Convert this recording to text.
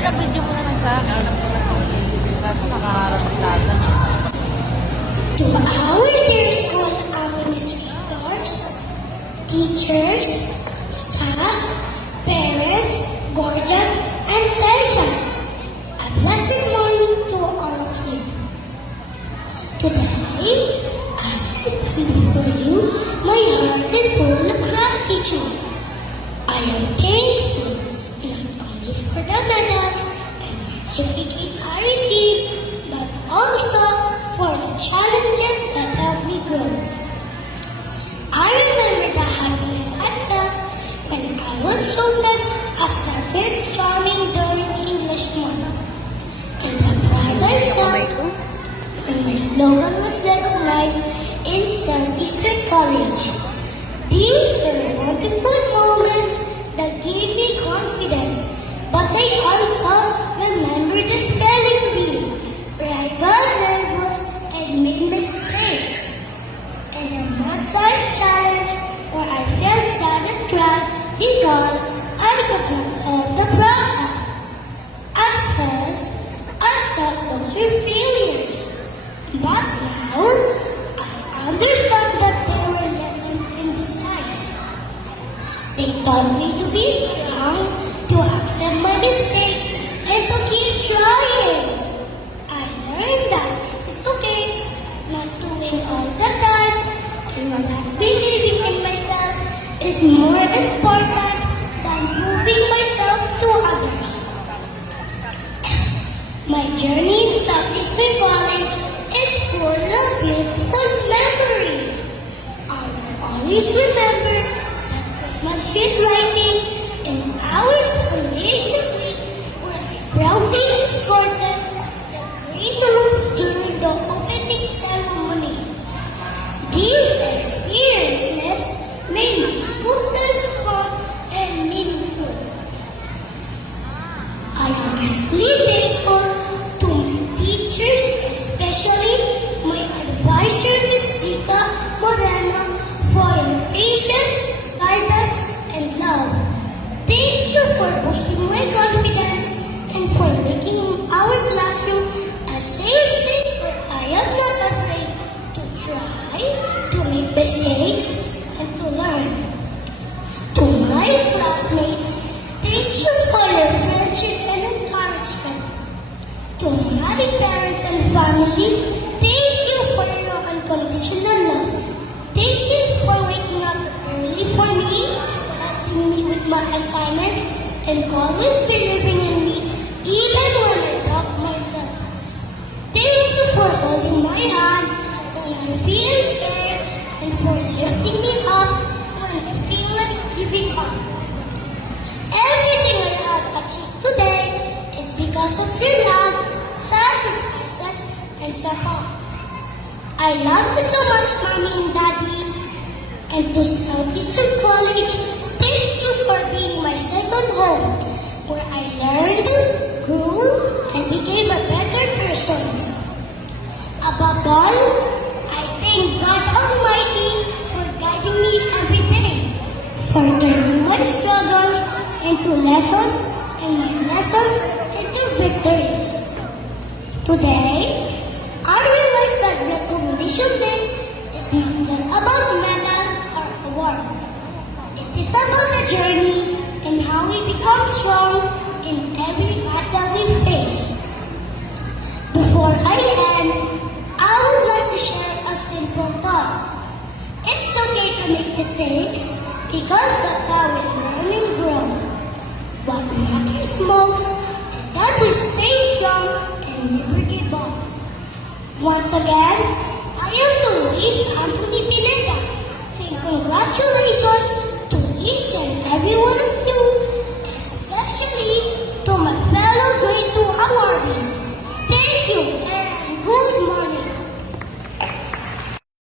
pinabidyo mo naman sa akin. Alam ko na kung kaso nakaharap ng lahat. To our dear school administrators, teachers, staff, parents, guardians, and sergeants, a blessed morning to all of you. Today, as I stand before you, my heart is full of gratitude. I am thankful not only for the medals and certificates I received, but also for the challenges that helped me grow. I remember the happiness I felt when I was chosen as the Prince Charming during English month, and the pride I felt when my slogan was recognized in Southeastern College. These were wonderful moments that gave me confidence, but I also remember the spelling bee, where I got nervous and made mistakes, and the math science challenge, where I felt sad and cried because I could not solve the problem. At first, I thought those were failures, but now I understand that they were lessons in disguise. They taught me to be strong, to accept my mistakes, and to keep trying. I learned that it's okay not to win all the time, and that believing in myself is more important than proving myself to others. My journey in Southeastern College is full of beautiful memories. I will always remember that Christmas tree lighting in our foundation week, where I proudly escorted the great rooms during the opening ceremony. These experiences made my school life fun and meaningful. I am truly thankful to my teachers, especially my advisor, Ms. Rita Moreno, for your patience, guidance, and love. Thank you for boosting my confidence and for making our classroom a safe place where I am not afraid to try, to make mistakes, and to learn. To my classmates, thank you for your friendship and encouragement. To my parents and family, thank you for your unconditional love. Thank you for waking up early for me, helping me with my assignments, and always believing in me even when I doubt myself. Thank you for holding my hand when I feel scared and for lifting me up when I feel like giving up. Everything I have achieved today is because of your love, sacrifices, and support. I love you so much, Mommy and Daddy. And to Southeastern College, thank you for being my second home, where I learned, grew, and became a better person. Above all, I thank God Almighty for guiding me every day, for turning my struggles into lessons and my lessons into victories. Today, I realize that Recognition Day is not just about medals or awards. It is about the journey and how we become strong in every battle we face. Before I end, I would like to share a simple thought. It's okay to make mistakes because that's how we learn and grow. What matters most is that we stay strong and never give up. Once again, I am Luis Anthony Pineda, saying congratulations to each and every one of you